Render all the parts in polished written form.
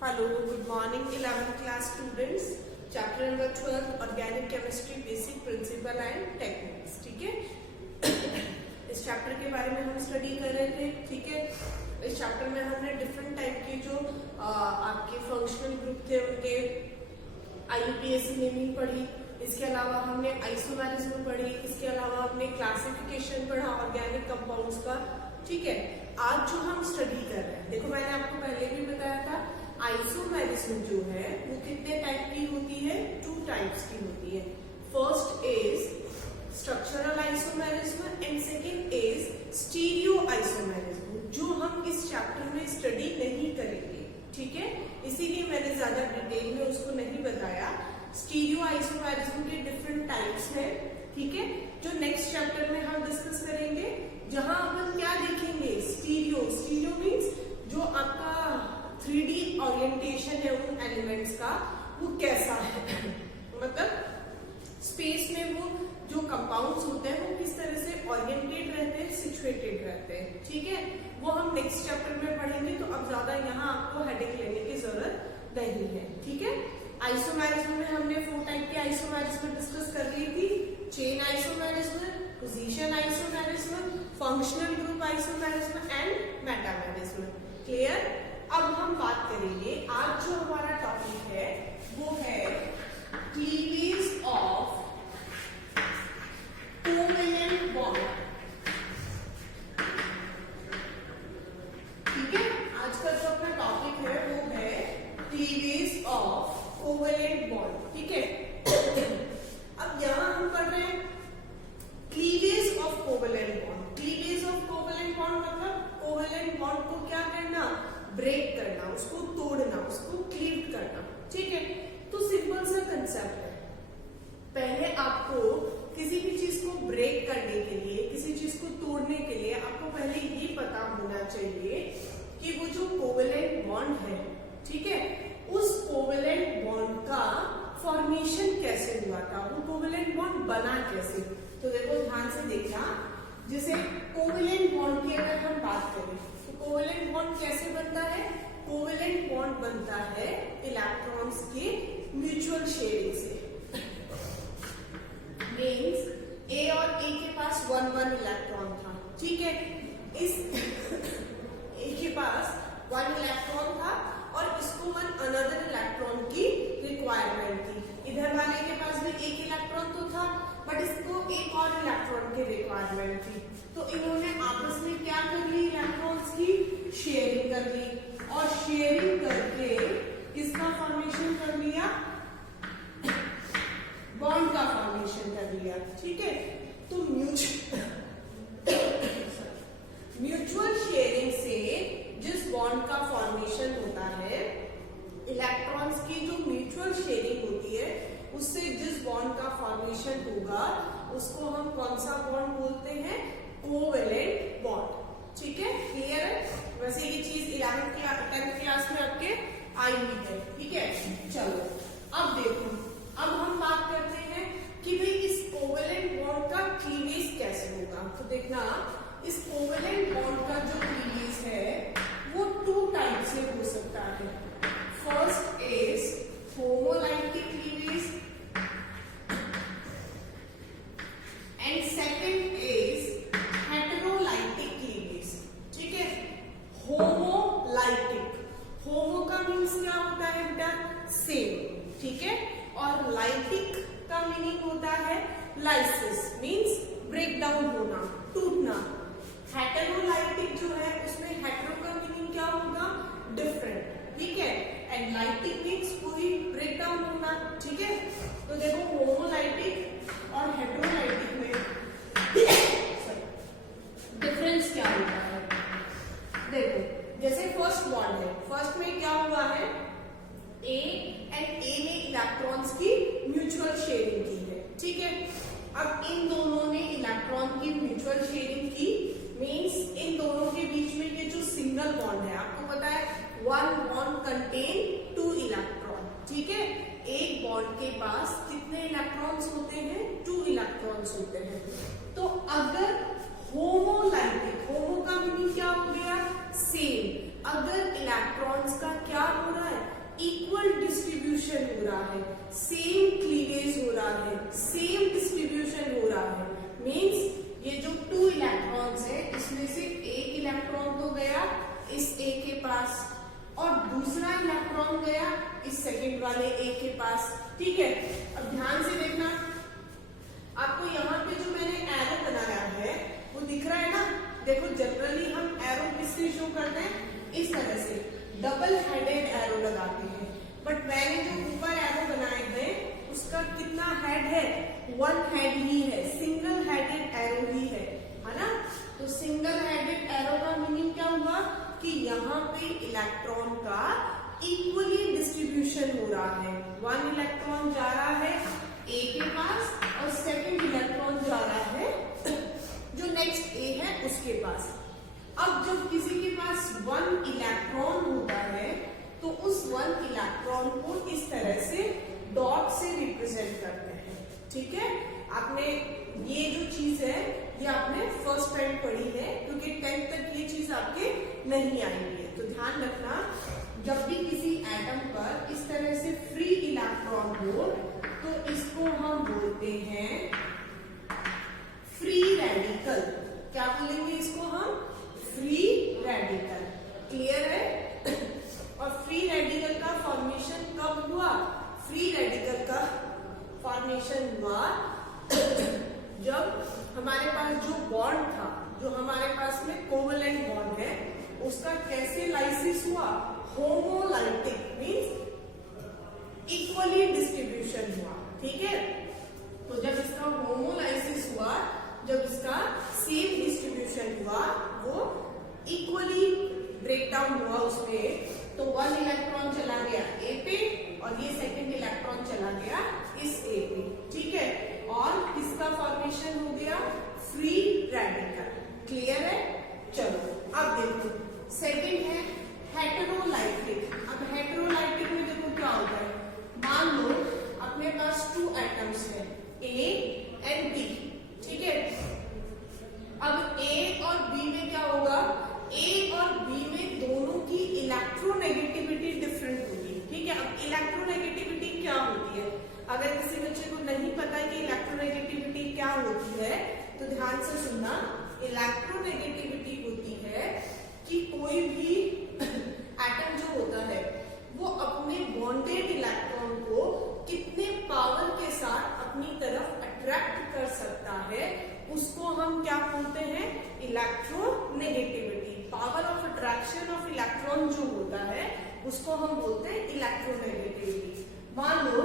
Hello, good morning 11th class students. Chapter number 12 Organic Chemistry Basic Principle and Techniques. ठीक है, इस chapter के बारे में हम स्टडी कर रहे थे. ठीक है, इस चैप्टर में हमने डिफरेंट टाइप के जो आपके फंक्शनल ग्रुप थे उनके IUPAC नेमिंग पढ़ी. इसके अलावा हमने आइसोमेरिज्म पढ़ी. इसके अलावा हमने क्लासिफिकेशन पढ़ा ऑर्गेनिक कंपाउंड्स का. ठीक है, आज जो हम स्टडी कर रहे हैं, देखो मैंने आपको पहले भी बताया था आइसोमेरिज्म जो है वो कितने टाइप की होती है, 2 टाइप्स की होती है. First is structural isomerism and second is stereo isomerism, जो हम इस चैप्टर में स्टडी नहीं करेंगे. ठीक है, इसीलिए मैंने ज्यादा डिटेल में उसको नहीं बताया. स्टीरियो आइसोमेरिज्म के डिफरेंट टाइप्स हैं. ठीक है, जो नेक्स्ट चैप्टर में हम डिस्कस करेंगे, जहां अपन क्या देखेंगे, स्टीरियो मीन्स जो आपका 3D ओरिएंटेशन है उन एलिमेंट्स का वो कैसा है, मतलब स्पेस में वो जो कंपाउंड्स होते हैं वो किस तरह से ओरिएंटेड रहते हैं, सिचुएटेड रहते हैं. ठीक है, वो हम नेक्स्ट चैप्टर में पढ़ेंगे, तो अब ज्यादा यहाँ आपको हेडेक लेने की जरूरत नहीं है. ठीक है, आइसोमेरिज्म में हमने 4 टाइप के आइसोमेरिज्म डिस्कस कर ली थी. Chain isomerism, position isomerism, functional group isomerism and metamerism. Clear? अब हम बात करेंगे, आज जो हमारा टॉपिक है वो है क्लीवेज ऑफ कोवेलेंट बॉन्ड. ठीक है, आज का जो अपना टॉपिक है वो है क्लीवेज ऑफ कोवेलेंट बॉन्ड. ठीक है, अब यहां हम पढ़ रहे हैं cleavage of covalent bond. Cleavage of covalent bond मतलब कोवेलेंट बॉन्ड को क्या करना, ब्रेक करना, उसको तोड़ना, उसको क्लीव करना. ठीक है, तो सिंपल सा कंसेप्ट है. पहले आपको किसी भी चीज को ब्रेक करने के लिए, किसी चीज को तोड़ने के लिए आपको पहले ये पता होना चाहिए कि वो जो कोवेलेंट बॉन्ड है, ठीक है, उस कोवेलेंट बॉन्ड का फॉर्मेशन कैसे हुआ था, वो कोवेलेंट बॉन्ड बना कैसे. तो देखो ध्यान से देखना, जैसे कोवेलेंट बॉन्ड की अगर हम बात करें तो कोवेलेंट बॉन्ड कैसे बनता है. कोवेलेंट बॉन्ड बनता है इलेक्ट्रॉन्स के म्यूचुअल शेयरिंग से. मीन्स ए और ए के पास 1 इलेक्ट्रॉन था. ठीक है, इस ए के पास 1 इलेक्ट्रॉन था और इसको 1 अनदर इलेक्ट्रॉन की रिक्वायरमेंट थी. इधर वाले के पास भी 1 इलेक्ट्रॉन तो था बट इसको एक और इलेक्ट्रॉन की रिक्वायरमेंट थी. तो इन्होंने आपस में क्या कर ली, इलेक्ट्रॉन्स की शेयरिंग कर ली और शेयरिंग करके किसका फॉर्मेशन कर लिया, बॉन्ड का फॉर्मेशन कर लिया. ठीक है, तो म्यूचुअल शेयरिंग से जिस बॉन्ड का फॉर्मेशन होता है, इलेक्ट्रॉन्स की जो म्यूचुअल शेयरिंग होती है उससे जिस बॉन्ड का फॉर्मेशन होगा उसको हम कौन सा बॉन्ड बोलते हैं, कोवेलेंट बॉन्ड. ठीक है, क्लियर है. वैसे ये चीज 10th क्लास में आपके आई हुई है. ठीक है, चलो अब देखो, अब हम बात करते हैं कि भाई इस कोवेलेंट बॉन्ड का क्लीवेज कैसे होगा. तो देखना, इस कोवेलेंट बॉन्ड का जो क्लीवेज है वो 2 टाइप से हो सकता है. First is homolytic cleavage and second is heterolytic cleavage. ठीक है, होमोलाइटिक, होमो का मीन्स क्या होता है बेटा, सेम. ठीक है, और लाइटिक का मीनिंग होता है लाइसिस, मीन्स ब्रेक डाउन होना, टूटना. हेटेरोलाइटिक जो है उसमें हेटेरो का मीनिंग क्या होगा, डिफरेंट. ठीक है, एंड लाइटिक मीन्स कोई ब्रेक डाउन होना. ठीक है, तो देखो होमोलाइटिक और हेटेरोलाइटिक में डिफरेंस क्या होता है. देखो जैसे फर्स्ट बॉन्ड है, फर्स्ट में क्या हुआ है, ए एंड ए ने इलेक्ट्रॉन्स की म्यूचुअल शेयरिंग की है. ठीक है, अब इन दोनों ने इलेक्ट्रॉन की म्यूचुअल शेयरिंग की, मींस इन दोनों के बीच में ये जो सिंगल बॉन्ड है, आपको पता है 1 बॉन्ड कंटेन 2 इलेक्ट्रॉन. ठीक है, एक बॉन्ड के पास कितने इलेक्ट्रॉन्स होते हैं, 2 इलेक्ट्रॉन्स होते हैं. तो अगर होमोलाइटिक, होमो का मीनिंग क्या हो गया, सेम, अगर इलेक्ट्रॉन्स का क्या हो रहा है, डिस्ट्रीब्यूशन हो रहा है, सेम क्लीवेज हो रहा है, सेम डिस्ट्रीब्यूशन हो रहा है। मीन्स ये जो 2 इलेक्ट्रॉन्स है इसमें से एक इलेक्ट्रॉन तो गया इस ए के पास और दूसरा इलेक्ट्रॉन गया इस सेकंड वाले ए के पास। ठीक है, अब ध्यान से देखना, आपको यहाँ पे जो मैंने एरो बनाया है वो दिख रहा है ना। देखो जनरली हम एरो किससे शो करते हैं, इस तरह से डबल हेडेड एरो लगाते हैं, बट मैंने जो ऊपर एरो बनाए हैं उसका कितना हेड है, 1 हेड ही है, सिंगल हेडेड एरो ही है ना। तो सिंगल हेडेड एरो का मीनिंग क्या हुआ कि यहाँ पे इलेक्ट्रॉन का इक्वली डिस्ट्रीब्यूशन हो रहा है। 1 इलेक्ट्रॉन जा रहा है ए के पास और सेकंड इलेक्ट्रॉन जा रहा है जो नेक्स्ट ए है उसके पास। अब जब किसी के पास 1 इलेक्ट्रॉन होता है तो उस 1 इलेक्ट्रॉन को इस तरह से डॉट से रिप्रेजेंट करते हैं। ठीक है, आपने ये जो चीज है ये आपने फर्स्ट टाइम पढ़ी है क्योंकि 10th तक ये चीज आपके नहीं आएंगी। तो ध्यान रखना, जब भी किसी एटम पर इस तरह से फ्री इलेक्ट्रॉन हो तो इसको हम बोलते हैं फ्री रेडिकल। क्या बोलेंगे इसको हम, फ्री रेडिकल। क्लियर है। और फ्री रेडिकल का फॉर्मेशन कब हुआ, फ्री रेडिकल का फॉर्मेशन हुआ जब हमारे पास जो बॉन्ड था, जो हमारे पास में कोवलेंट बॉन्ड है, उसका कैसे लाइसिस हुआ, होमोलाइटिक मींस इक्वली डिस्ट्रीब्यूशन हुआ। ठीक है, तो जब इसका होमोलाइसिस हुआ, जब इसका सेम डिस्ट्रीब्यूशन हुआ, वो इक्वली ब्रेकडाउन हुआ उसमें, तो 1 इलेक्ट्रॉन चला गया ए पे और ये सेकंड इलेक्ट्रॉन चला गया इस ए पे। ठीक है, और किसका फॉर्मेशन हो गया, फ्री रेडिकल। क्लियर है। चलो अब देखो सेकंड है हेटेरोलाइटिक। अब हेटेरोलाइटिक में देखो क्या होता है, मान लो अपने पास 2 एटम्स है ए एंड बी। ठीक है, अब ए और बी में क्या होगा, ए और बी में दोनों की इलेक्ट्रोनेगेटिविटी डिफरेंट होगी। ठीक है, अब इलेक्ट्रोनेगेटिविटी क्या होती है, अगर किसी बच्चे को नहीं पता कि इलेक्ट्रोनेगेटिविटी क्या होती है तो ध्यान से सुनना। इलेक्ट्रोनेगेटिविटी होती है कि कोई भी एटम जो होता है वो अपने बॉन्डेड इलेक्ट्रॉन को कितने पावर के साथ अपनी तरफ अट्रैक्ट कर सकता है, उसको हम क्या बोलते हैं, electronegativity. Power of attraction of electron जो होता है उसको हम बोलते हैं इलेक्ट्रोनेगेटिविटी। मान लो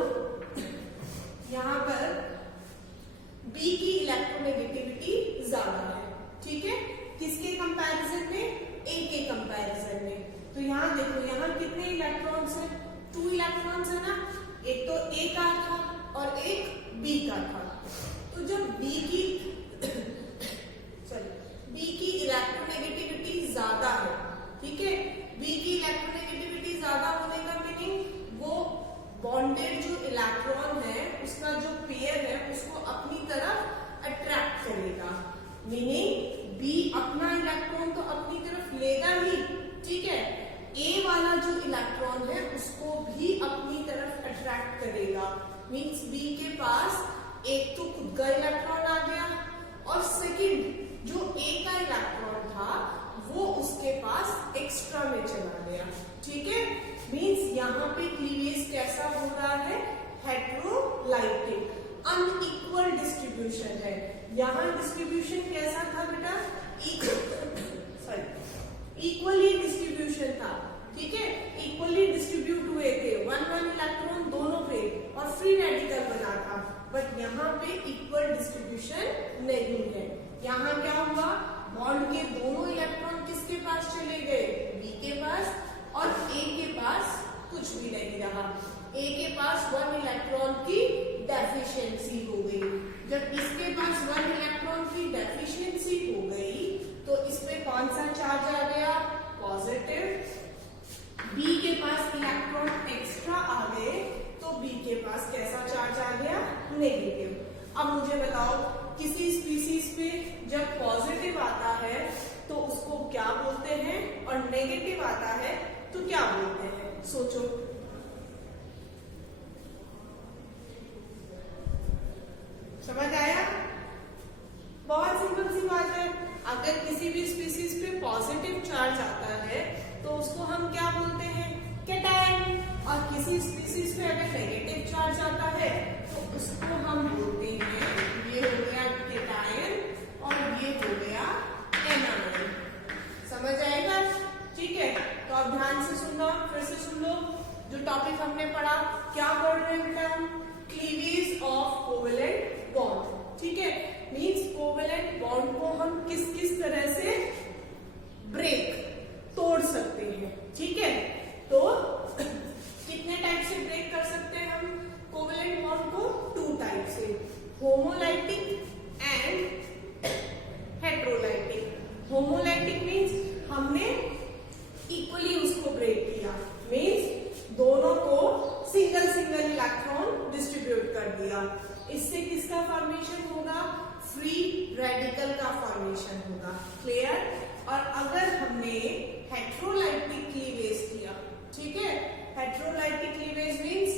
यहाँ पर B की इलेक्ट्रोनेगेटिविटी ज्यादा है। ठीक है, किसके कंपैरिजन में, A के कंपैरिजन में। तो यहाँ देखो, यहाँ कितने इलेक्ट्रॉन्स हैं, 2 इलेक्ट्रॉन्स है ना, एक तो A का था और एक B का था। तो जब B की इलेक्ट्रोनेगेटिविटी ज्यादा है, ठीक है, B की इलेक्ट्रोनेगेटिविटी ज्यादा होने का मीनिंग वो बॉन्डेड जो इलेक्ट्रॉन है उसका जो पेयर है उसको अपनी तरफ अट्रैक्ट करेगा। मीनिंग B अपना इलेक्ट्रॉन तो अपनी तरफ लेगा ही, ठीक है, A वाला जो इलेक्ट्रॉन है उसको भी अपनी तरफ अट्रैक्ट करेगा। मीन्स B के पास एक तो खुद का इलेक्ट्रॉन आ गया और सेकंड जो A का इलेक्ट्रॉन था वो उसके पास एक्स्ट्रा में चला गया। ठीक है, मीन्स यहाँ पे क्लीवेज कैसा हो रहा है, हेटेरोलाइटिक, अनइक्वल डिस्ट्रीब्यूशन है। यहाँ डिस्ट्रीब्यूशन कैसा था बेटा, इक्वली डिस्ट्रीब्यूशन था। ठीक है, इक्वली डिस्ट्रीब्यूट हुए थे, 1 इलेक्ट्रॉन दोनों पे और फ्री रेडिकल बना था। बट यहाँ पे इक्वल डिस्ट्रीब्यूशन नहीं है। यहाँ क्या हुआ, बॉन्ड के दोनों इलेक्ट्रॉन किसके पास चले गए, बी के पास, और ए के पास कुछ भी नहीं रहा। ए के पास 1 इलेक्ट्रॉन की डेफिशिएंसी हो गई। जब इसके पास 1 इलेक्ट्रॉन की डेफिशिएंसी हो गई तो इसमें कौन सा चार्ज आ गया, पॉजिटिव। बी के पास इलेक्ट्रॉन एक्स्ट्रा आ गए तो बी के पास कैसा चार्ज आ गया, नेगेटिव। अब मुझे बताओ, किसी स्पीसीज पे जब पॉजिटिव आता है तो उसको क्या बोलते हैं, और नेगेटिव आता है तो क्या बोलते हैं, सोचो। तो आप ध्यान से सुनना, फिर से सुन लो जो टॉपिक हमने पढ़ा। क्या पढ़ रहे हैं बेटा हम? क्लीवेज ऑफ कोवेलेंट बॉन्ड, ठीक है। मींस कोवेलेंट बॉन्ड को हम किस किस तरह से ब्रेक, तोड़ सकते हैं, ठीक है। तो कितने टाइप से ब्रेक कर सकते हैं हम कोवेलेंट बॉन्ड को? 2 टाइप से, homolytic and heterolytic. Homolytic means हमने इक्वली उसको ब्रेक किया, मींस दोनों को सिंगल सिंगल इलेक्ट्रॉन डिस्ट्रीब्यूट कर दिया। इससे किसका फॉर्मेशन होगा? फ्री रेडिकल का फॉर्मेशन होगा, क्लियर। और अगर हमने हेट्रोलाइटिक क्लीवेज किया, ठीक है, हेट्रोलाइटिक क्लीवेज मींस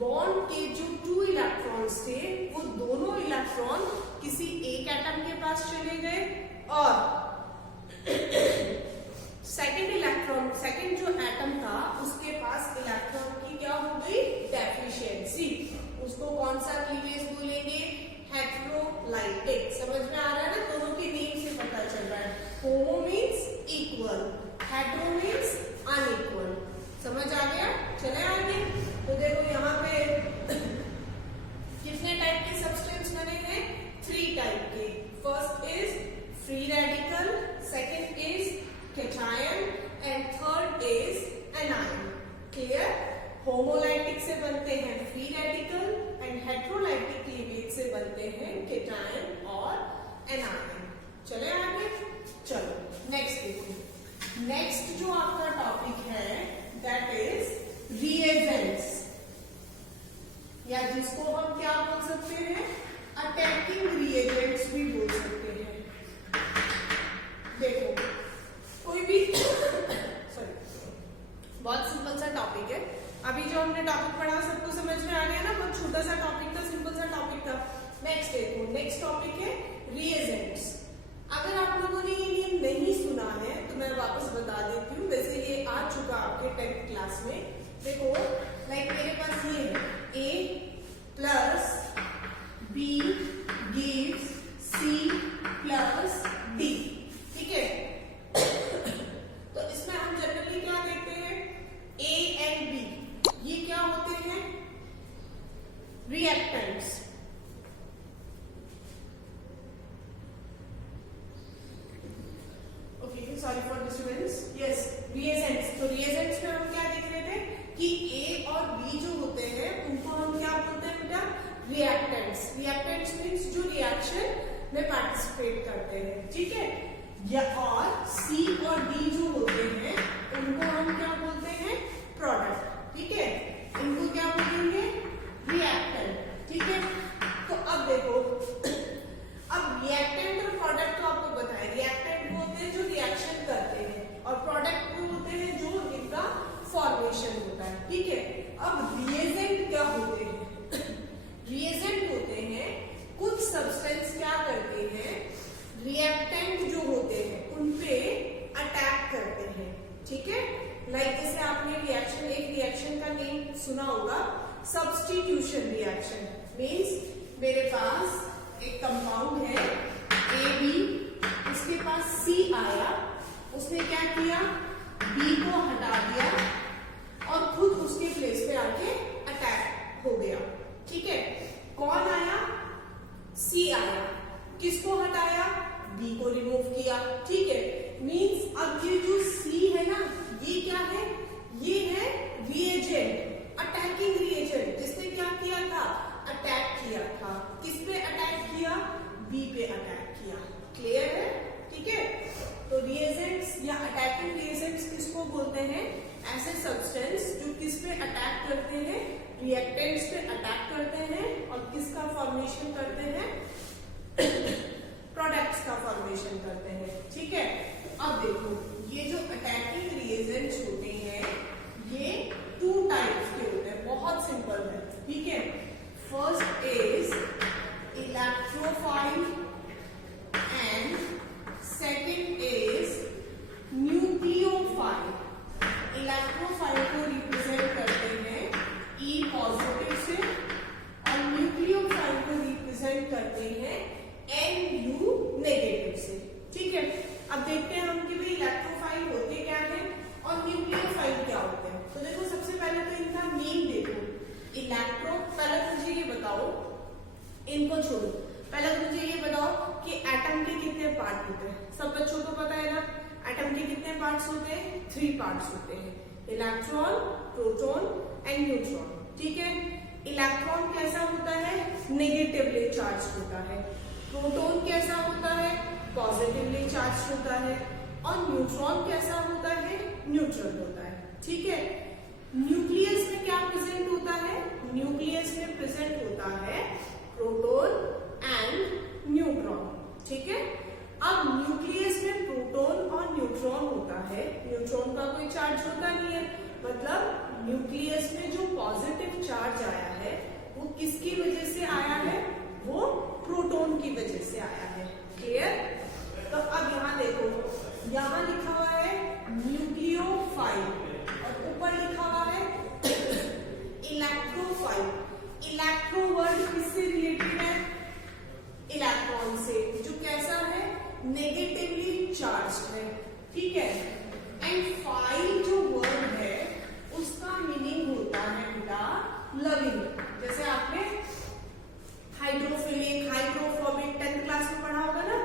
बॉन्ड के जो 2 इलेक्ट्रॉन्स थे वो दोनों इलेक्ट्रॉन किसी एक एटम के पास चले गए और सेकंड जो एटम था उसके पास इलेक्ट्रॉन की क्या हो गई? डेफिशिएंसी। उसको कौन सा क्लीवेज बोलेंगे? हेट्रोलाइटिक। समझ में आ रहा है ना? दोनों के नेम से पता चल रहा है। होमो means equal, hetero means unequal. समझ आ गया? चले आगे। तो देखो यहाँ पे कितने टाइप के सब्सटेंस बने हैं? 3 टाइप के। First is free radical, second is cation and third is anion, clear. Homolytic से बनते हैं free radical and heterolytic cleavage से बनते हैं कैटायन और एनायन। चले आगे। चलो नेक्स्ट देखो। नेक्स्ट जो आपका टॉपिक है दैट इज रिएजेंट्स, या जिसको हम क्या बोल सकते हैं? अटैकिंग रिएजेंट्स भी बोल सकते हैं। देखो कोई भी सॉरी, बहुत सिंपल सा टॉपिक है। अभी जो हमने टॉपिक पढ़ा सबको समझ में आ गया ना? बहुत छोटा सा टॉपिक था, सिंपल सा टॉपिक था। नेक्स्ट देखो, नेक्स्ट टॉपिक है रिएजेंट्स। अगर आप लोगों ने ये नेम नहीं सुना है तो मैं वापस बता देती हूँ, वैसे ये आ चुका आपके 10th क्लास में। देखो लाइक मेरे पास ये है A plus B gives C plus D, ठीक है। तो इसमें हम जनरली क्या देखते हैं? A एंड B ये क्या होते हैं? Reactants. Okay, sorry for disturbance. Yes, reagents. तो रिएजेंट्स में हम क्या देख रहे थे कि A और B जो होते हैं उनको हम क्या बोलते हैं बेटा? रिएक्टेंट्स। रिएक्टेंट्स मीन्स जो रिएक्शन में पार्टिसिपेट करते हैं, ठीक है। या और C और D जो होते हैं उनको हम क्या बोलते हैं? प्रोडक्ट, ठीक है। इनको क्या बोलेंगे? रिएक्टेंट, ठीक है। तो अब देखो, अब रिएक्टेंट और प्रोडक्ट तो आपको पता है। रिएक्टेंट वो होते हैं जो रिएक्शन करते हैं और प्रोडक्ट वो होते हैं जो इनका फॉर्मेशन होता है, ठीक है। अब रिएजेंट क्या होते हैं? रिएजेंट होते हैं कुछ सब्सटेंस क्या करते हैं? रिएक्टेंट जो होते हैं उनपे अटैक करते हैं, ठीक है। लाइक जैसे आपने एक रिएक्शन का नेम सुना होगा, सब्स्टिट्यूशन रिएक्शन। मींस मेरे पास एक कंपाउंड है AB, उसके पास C आया, उसने क्या किया? B को हटा दिया और खुद उसके प्लेस पे आके अटैक हो गया, ठीक है। कौन आया? C आया। किसको हटाया? B को रिमूव किया, ठीक है। मींस अब ये जो C है ना, ये क्या है? ये है रिएजेंट, अटैकिंग रिएजेंट, जिसने क्या किया था? अटैक किया था। किस पे अटैक किया? B पे अटैक किया, क्लियर है, ठीक है। तो रिएजेंट्स या अटैकिंग रिएजेंट्स किसको बोलते हैं? ऐसे सब्सटेंस जो किस पे अटैक करते हैं? रिएक्टेंट्स पे अटैक करते हैं और किसका फॉर्मेशन करते हैं? प्रोडक्ट्स का फॉर्मेशन करते हैं, ठीक है। अब देखो ये जो अटैकिंग रिएजेंट्स होते हैं ये 2 टाइप्स के होते हैं, बहुत सिंपल है, ठीक है। First is electrophile and second is nucleophile. Electrophile को रिप्रेजेंट करते हैं E पॉजिटिव से और न्यूक्लियोफाइल को रिप्रेजेंट करते हैं Nu नेगेटिव से, ठीक है। अब देखते हैं हम कि भाई इलेक्ट्रोफाइल होते क्या है और न्यूक्लियोफाइल इनको छोड़ो, पहले तो मुझे ये बताओ कि एटम के कितने पार्ट होते हैं। सब बच्चों को पता है ना, एटम के कितने पार्ट्स होते हैं? 3 पार्ट्स होते हैं, इलेक्ट्रॉन, प्रोटॉन एंड न्यूट्रॉन। ठीक है, इलेक्ट्रॉन कैसा होता है? नेगेटिवली चार्ज होता है। प्रोटॉन कैसा होता है? पॉजिटिवली चार्ज होता है। और न्यूट्रॉन कैसा होता है? न्यूट्रल होता है। ठीक है, न्यूक्लियस में क्या प्रेजेंट होता है? न्यूक्लियस में प्रेजेंट होता है प्रोटॉन एंड न्यूट्रॉन। ठीक है, अब न्यूक्लियस में प्रोटॉन और न्यूट्रॉन होता है, न्यूट्रॉन का कोई चार्ज होता नहीं है, मतलब न्यूक्लियस में जो पॉजिटिव चार्ज आया है वो किसकी वजह से आया है? वो प्रोटॉन की वजह से आया है। क्लियर? तो अब यहाँ देखो, यहाँ लिखा हुआ है न्यूक्लियोफाइल और ऊपर लिखा हुआ है इलेक्ट्रोफाइल। इलेक्ट्रो वर्ड किससे रिलेटेड है? इलेक्ट्रॉन से, जो कैसा है? नेगेटिवली चार्ज है। ठीक है, एंड फाइल जो वर्ड है उसका मीनिंग होता है बेटा लविंग। जैसे आपने हाइड्रोफिलिक, हाइड्रोफोबिक 10th क्लास में पढ़ा होगा ना,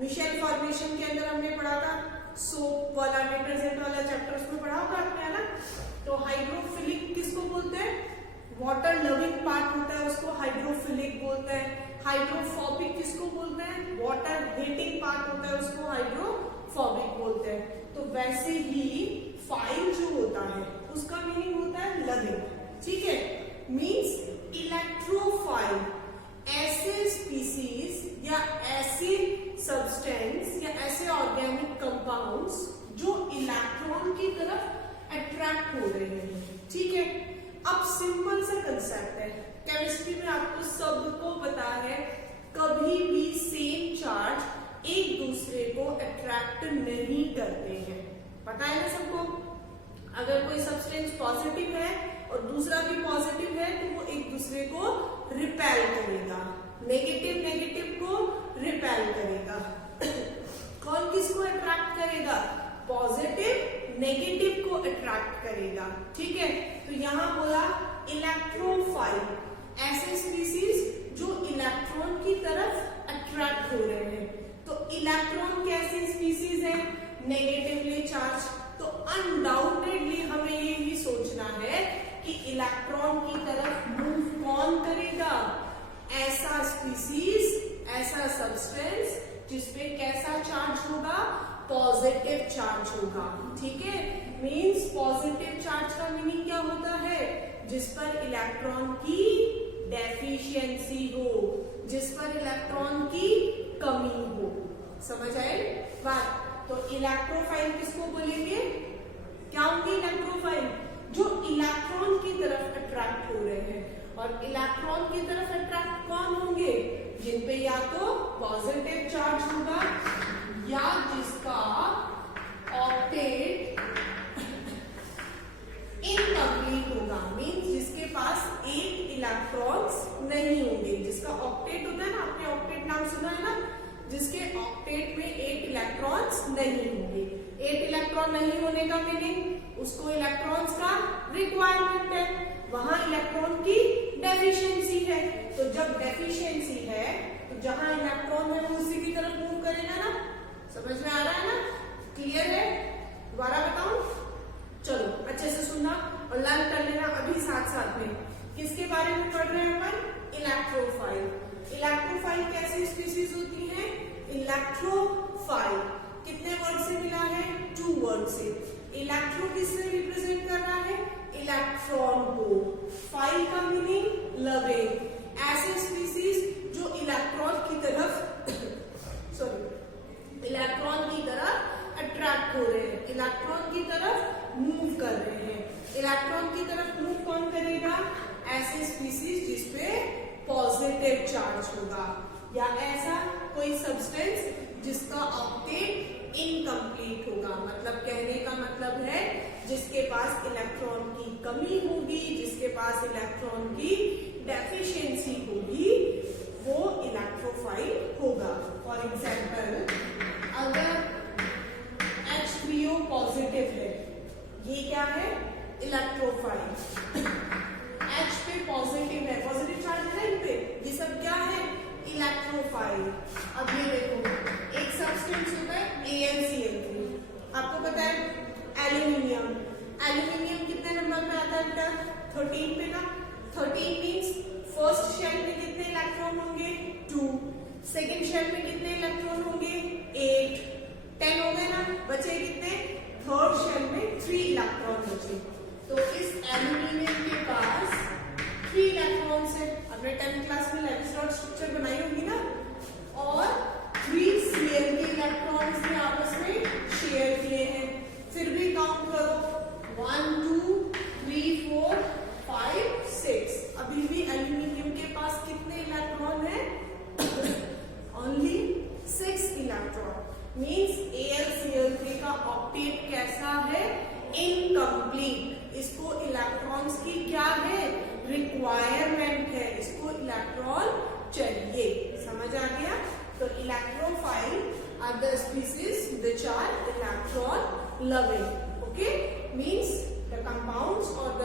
मिशेल फॉर्मेशन के अंदर हमने पढ़ा था, सोप वाला, डिटर्जेंट वाला चैप्टर, उसमें पढ़ा होगा आपने, है ना। तो हाइड्रोफिलिक किसको बोलते हैं? वाटर लविंग पार्ट होता है उसको हाइड्रोफिलिक बोलते हैं। हाइड्रोफोबिक किसको बोलते हैं? वाटर हेटिंग पार्ट होता है उसको हाइड्रोफोबिक बोलते हैं। तो वैसे ही फाइल जो होता है उसका मीनिंग होता है लविंग। ठीक है, मींस इलेक्ट्रोफाइल ऐसे स्पीसीज या ऐसी सब्सटेंस या ऐसे ऑर्गेनिक कंपाउंड्स जो इलेक्ट्रॉन की तरफ अट्रैक्ट हो रहे हैं। ठीक है, अब सिंपल सा कंसेप्ट है, केमिस्ट्री में आपको सबको पता है कभी भी सेम चार्ज एक दूसरे को अट्रैक्ट नहीं करते हैं। पता है ना सबको? अगर कोई सब्सटेंस पॉजिटिव है और दूसरा भी पॉजिटिव है तो वो एक दूसरे को रिपेल करेगा, नेगेटिव नेगेटिव को रिपेल करेगा। कौन किसको अट्रैक्ट करेगा? पॉजिटिव नेगेटिव को अट्रैक्ट करेगा। ठीक है, तो यहाँ बोला इलेक्ट्रोफाइल, ऐसे स्पीसीज जो इलेक्ट्रॉन की तरफ अट्रैक्ट हो रहे हैं। तो इलेक्ट्रॉन कैसी स्पीसीज है? Negatively charge. तो अनडाउटेडली हमें ये भी सोचना है कि इलेक्ट्रॉन की तरफ मूव कौन करेगा? ऐसा स्पीसीज, ऐसा सब्सटेंस जिसपे कैसा चार्ज होगा? पॉजिटिव चार्ज होगा। ठीक है, मींस पॉजिटिव चार्ज का मीनिंग क्या होता है? जिस पर इलेक्ट्रॉन की डेफिशिएंसी हो, जिस पर इलेक्ट्रॉन की कमी हो। समझ आए बात? तो इलेक्ट्रोफाइल किसको बोलेंगे? क्या होंगे इलेक्ट्रोफाइल? जो इलेक्ट्रॉन की तरफ अट्रैक्ट हो रहे हैं। और इलेक्ट्रॉन की तरफ अट्रैक्ट कौन होंगे? जिन पे या तो पॉजिटिव चार्ज होगा या जिसका ऑक्टेट इनकम्प्लीट होगा, मींस जिसके पास 8 इलेक्ट्रॉन्स नहीं होंगे। जिसका ऑक्टेट होता है ना, आपने ऑक्टेट नाम सुना है ना, जिसके ऑक्टेट में 8 इलेक्ट्रॉन्स नहीं होंगे। 8 इलेक्ट्रॉन नहीं होने का मीनिंग उसको इलेक्ट्रॉन्स का रिक्वायरमेंट है, वहां इलेक्ट्रॉन की डेफिशिएंसी है। तो जब डेफिशिएंसी है तो जहां इलेक्ट्रॉन है वो उसी की तरफ मूव करेगा ना। समझ में आ रहा है ना? क्लियर है? दोबारा बताऊं? चलो अच्छे से सुनना और लर्न कर लेना अभी साथ साथ में। किसके बारे में पढ़ रहे हैं अपन? इलेक्ट्रोफाइल। इलेक्ट्रोफाइल कैसी स्पीसीज होती है? इलेक्ट्रोफाइल कितने वर्ड से मिला है? 2 वर्ड से। इलेक्ट्रो किससे रिप्रेजेंट कर रहा है? इलेक्ट्रॉन को। फाइल का मीनिंग लविंग, ऐसे स्पीसीज जो इलेक्ट्रॉन की तरफ इलेक्ट्रॉन की तरफ अट्रैक्ट हो रहे हैं, इलेक्ट्रॉन की तरफ मूव कर रहे हैं। इलेक्ट्रॉन की तरफ मूव कौन करेगा? ऐसे स्पीसीज जिसपे पॉजिटिव चार्ज होगा या ऐसा कोई सब्सटेंस जिसका ऑक्टेट इनकम्प्लीट होगा। मतलब कहने का मतलब है जिसके पास इलेक्ट्रॉन की कमी होगी, जिसके पास इलेक्ट्रॉन की डेफिशिएंसी होगी, वो इलेक्ट्रोफाइल होगा। फॉर एग्जाम्पल, अगर H3O पॉजिटिव है, ये क्या है? इलेक्ट्रोफाइल। H पे पॉजिटिव है, पॉजिटिव चार्ज है इन पे, ये सब क्या है? इलेक्ट्रोफाइल। अब ये देखो, एक सब्सटेंस होता है AlCl3, आपको पता है एल्यूमिनियम। एल्यूमिनियम कितने नंबर में आता है बेटा? 13 पे ना। 13 मीन्स फर्स्ट शेल में कितने इलेक्ट्रॉन होंगे? 2। सेकेंड शेल में कितने इलेक्ट्रॉन होंगे? 8। 10 हो गए ना, बचे कितने? थर्ड शेल में 3 इलेक्ट्रॉन बचे। तो इस एल्यूमिनियम के पास 3 इलेक्ट्रॉन्स है। आपने 10th क्लास में लेविस-डॉट स्ट्रक्चर बनाई होगी ना, और 3 Cl के इलेक्ट्रॉन्स ने आपस में शेयर किए हैं। फिर भी काउंट करो, 1 2 3 4 5 6। अभी भी एल्यूमिनियम के पास कितने इलेक्ट्रॉन है? Only 6 electron. मीन्स AlCl3 का ऑक्टेट कैसा है? इनकम्प्लीट। इसको इलेक्ट्रॉन्स की क्या है? रिक्वायरमेंट है, इसको इलेक्ट्रॉन चाहिए। समझ आ गया? तो electrophile are the species which are electron loving. Okay, means the compounds और the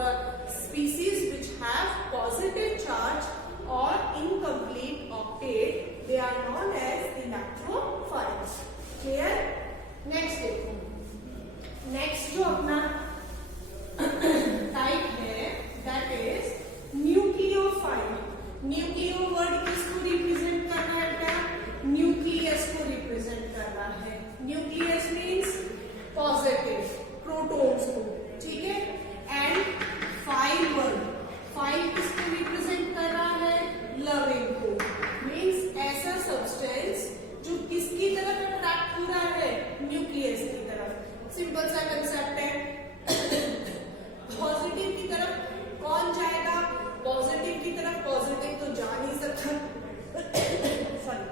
species which have positive charge और incomplete octet, they are known as electrophiles. Clear? Next देखो, नेक्स्ट जो अपना टाइप है that is nucleophile. Nucleo word किसको represent कर रहा है बेटा? न्यूक्लियस को रिप्रेजेंट कर रहा है। न्यूक्लियस मीन्स पॉजिटिव प्रोटॉन्स को, ठीक है। एंड फाइल वर्ड, फाइल किसको रिप्रेजेंट कर रहा है? लविंग को। मीन्स ऐसा सब्सटेंस जो किसकी तरफ अट्रैक्ट हो रहा है? न्यूक्लियस की तरफ। सिंपल सा कंसेप्ट है। पॉजिटिव की तरफ कौन जाएगा? पॉजिटिव की तरफ पॉजिटिव तो जा नहीं सकता। सॉरी,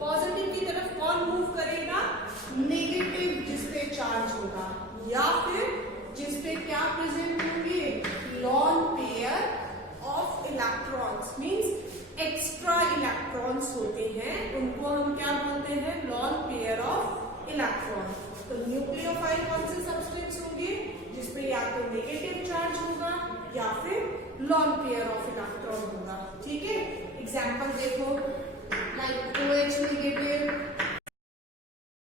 पॉजिटिव की तरफ कौन मूव करेगा? नेगेटिव, जिसपे चार्ज होगा, या फिर जिसपे क्या प्रेजेंट होंगे? Lone pair of electrons. Means extra electrons होते हैं, उनको हम क्या बोलते हैं? Lone pair of electron. तो न्यूक्लियोफाइल कौन से सब्सटेंस होंगे? जिसपे या तो नेगेटिव चार्ज होगा या फिर लॉन पेयर ऑफ इलेक्ट्रॉन होगा। ठीक है, एग्जाम्पल देखो, like OH negative,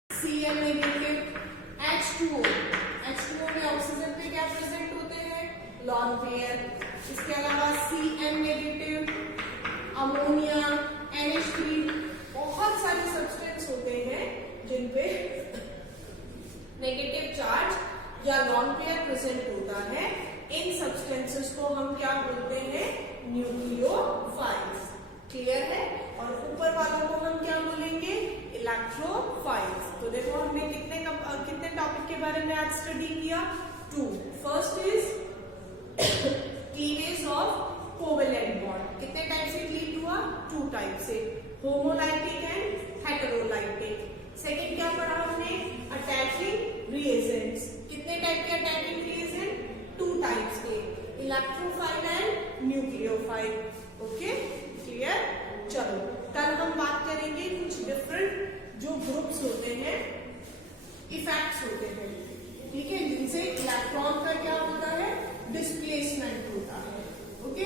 Cl negative, H2O। H2O में ऑक्सीजन पे क्या प्रेजेंट होते हैं? Lone pair. इसके अलावा Cn नेगेटिव, अमोनिया, NH3, बहुत सारे सब्सटेंस होते हैं जिनपे नेगेटिव चार्ज या लॉन पेयर प्रेजेंट होता है। इन सब्सटेंसेस को हम क्या बोलते हैं? न्यूक्लियोफाइल्स। क्लियर है? और ऊपर वालों को हम क्या बोलेंगे? इलेक्ट्रोफाइल्स। तो देखो, हमने कितने टॉपिक के बारे में आज स्टडी किया? 2। First is cleavage of covalent bond. कितने टाइप से क्लीव हुआ? 2 टाइप से, होमोलाइटिक एंड हेटेरोलाइटिक। सेकेंड क्या पढ़ा हमने? Attaching reagents. कितने टाइप के अटैचिंग रिएजेंट? 2 टाइप्स के, electrophile and nucleophile. Okay, clear? चलो, कल हम बात करेंगे कुछ डिफरेंट जो ग्रुप्स होते हैं, इफेक्ट्स होते हैं, ठीक है, जिनसे इलेक्ट्रॉन का क्या होता है? डिस्प्लेसमेंट होता है। ओके,